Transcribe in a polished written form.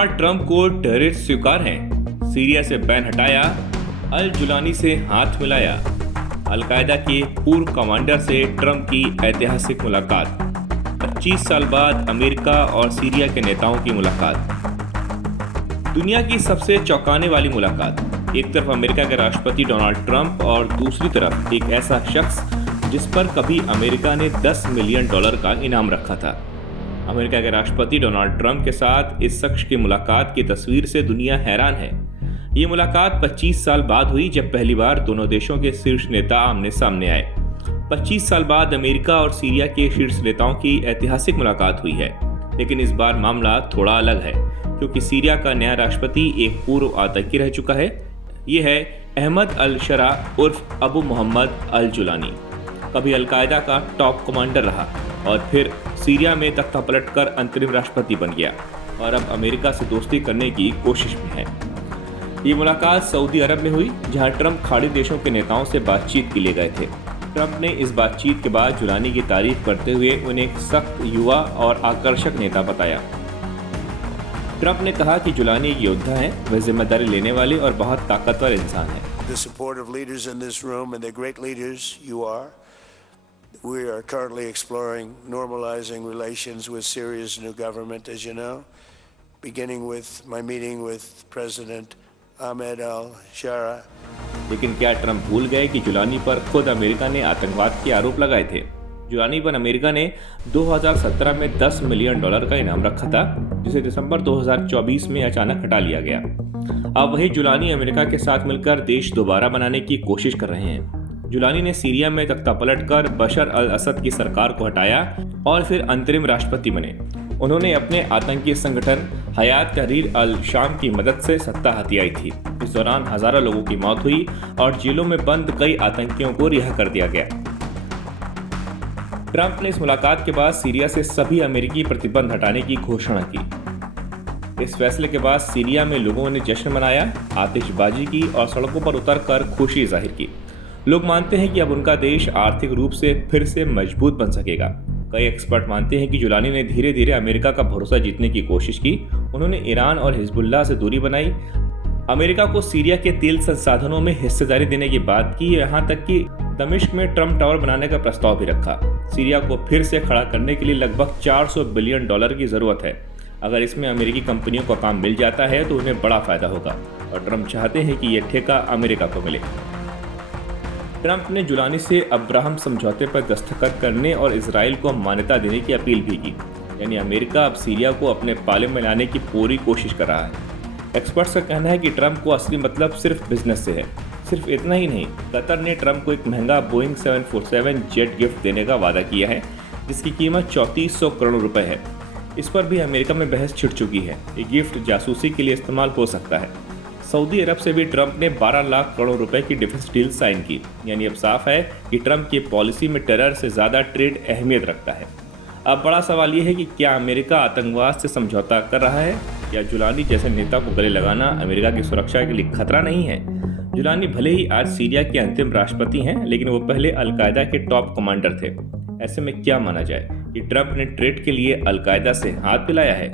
Donald Trump को terrorist स्वीकार हैं, सीरिया से बैन हटाया, अल जुलानी से हाथ मिलाया, अलकायदा के पूर्व कमांडर से ट्रंप की ऐतिहासिक मुलाकात, 25 साल बाद अमेरिका और सीरिया के नेताओं की मुलाकात। दुनिया की सबसे चौंकाने वाली मुलाकात। एक तरफ अमेरिका के राष्ट्रपति डोनाल्ड ट्रंप और दूसरी तरफ एक ऐसा शख्स जिस पर कभी अमेरिका ने $10 मिलियन का इनाम रखा था। अमेरिका के राष्ट्रपति डोनाल्ड ट्रंप के साथ इस शख्स की मुलाकात की तस्वीर से दुनिया हैरान है। ये मुलाकात 25 साल बाद हुई जब पहली बार दोनों देशों के शीर्ष नेता आमने सामने आए। 25 साल बाद अमेरिका और सीरिया के शीर्ष नेताओं की ऐतिहासिक मुलाकात हुई है, लेकिन इस बार मामला थोड़ा अलग है क्योंकि सीरिया का नया राष्ट्रपति एक पूर्व आतंकी रह चुका है। ये है अहमद अल शरा उर्फ अबू मोहम्मद अल जुलानी। कभी अलकायदा का टॉप कमांडर रहा और फिर सीरिया में तख्ता पलटकर अंतरिम राष्ट्रपति बन गया और अब अमेरिका से दोस्ती करने की कोशिश में है। ये मुलाकात सऊदी अरब में हुई, जहां ट्रंप खाड़ी देशों के नेताओं से बातचीत के लिए गए थे। ट्रंप ने इस बातचीत के बाद जुलानी की तारीफ करते हुए उन्हें एक सख्त युवा और आकर्षक नेता बताया। ट्रंप ने कहा कि जुलानी एक योद्धा हैं, वह जिम्मेदारी लेने वाले और बहुत ताकतवर इंसान हैं। We are currently exploring normalizing relations with Syria's new government, as you know, beginning with my meeting with President Ahmed al-Shara. लेकिन क्या ट्रंप भूल गए कि जुलानी पर खुद अमेरिका ने आतंकवाद के आरोप लगाए थे? जुलानी पर अमेरिका ने 2017 में $10 मिलियन का इनाम रखा था, जिसे दिसंबर 2024 में अचानक हटा लिया गया। अब वही जुलानी अमेरिका के साथ मिलकर देश दोबारा बनाने की कोशिश कर रहे हैं। जुलानी ने सीरिया में तख्ता पलटकर बशर अल असद की सरकार को हटाया और फिर अंतरिम राष्ट्रपति बने। उन्होंने अपने आतंकी संगठन हयात तहरीर अल शाम की मदद से सत्ता हथियाई थी। इस दौरान हजारों लोगों की मौत हुई और जेलों में बंद कई आतंकियों को रिहा कर दिया गया। ट्रंप ने इस मुलाकात के बाद सीरिया से सभी अमेरिकी प्रतिबंध हटाने की घोषणा की। इस फैसले के बाद सीरिया में लोगों ने जश्न मनाया, आतिशबाजी की और सड़कों पर उतरकर खुशी जाहिर की। लोग मानते हैं कि अब उनका देश आर्थिक रूप से फिर से मजबूत बन सकेगा। कई एक्सपर्ट मानते हैं कि जुलानी ने धीरे धीरे अमेरिका का भरोसा जीतने की कोशिश की। उन्होंने ईरान और हिजबुल्लाह से दूरी बनाई, अमेरिका को सीरिया के तेल संसाधनों में हिस्सेदारी देने की बात की, यहाँ तक कि दमिश्क में ट्रंप टावर बनाने का प्रस्ताव भी रखा। सीरिया को फिर से खड़ा करने के लिए लगभग $400 बिलियन की जरूरत है। अगर इसमें अमेरिकी कंपनियों को काम मिल जाता है तो उन्हें बड़ा फायदा होगा और ट्रंप चाहते हैं कि यह ठेका अमेरिका को मिले। ट्रंप ने जुलानी से अब्राहम समझौते पर दस्तखत करने और इजराइल को मान्यता देने की अपील भी की। यानी अमेरिका अब सीरिया को अपने पाले में लाने की पूरी कोशिश कर रहा है। एक्सपर्ट्स का कहना है कि ट्रंप को असली मतलब सिर्फ बिजनेस से है। सिर्फ इतना ही नहीं, कतर ने ट्रंप को एक महंगा बोइंग 747 जेट गिफ्ट देने का वादा किया है, जिसकी कीमत 3400 करोड़ रुपए है। इस पर भी अमेरिका में बहस छिड़ चुकी है। ये गिफ्ट जासूसी के लिए इस्तेमाल हो सकता है। सऊदी अरब से भी ट्रंप ने 12 लाख करोड़ रुपए की डिफेंस डील साइन की। यानी अब साफ है कि ट्रंप की पॉलिसी में टेरर से ज़्यादा ट्रेड अहमियत रखता है। अब बड़ा सवाल ये है कि क्या अमेरिका आतंकवाद से समझौता कर रहा है या जुलानी जैसे नेता को गले लगाना अमेरिका की सुरक्षा के लिए खतरा नहीं है? जुलानी भले ही आज सीरिया के अंतिम राष्ट्रपति हैं, लेकिन वो पहले अलकायदा के टॉप कमांडर थे। ऐसे में क्या माना जाए कि ट्रंप ने ट्रेड के लिए अलकायदा से हाथ मिलाया है?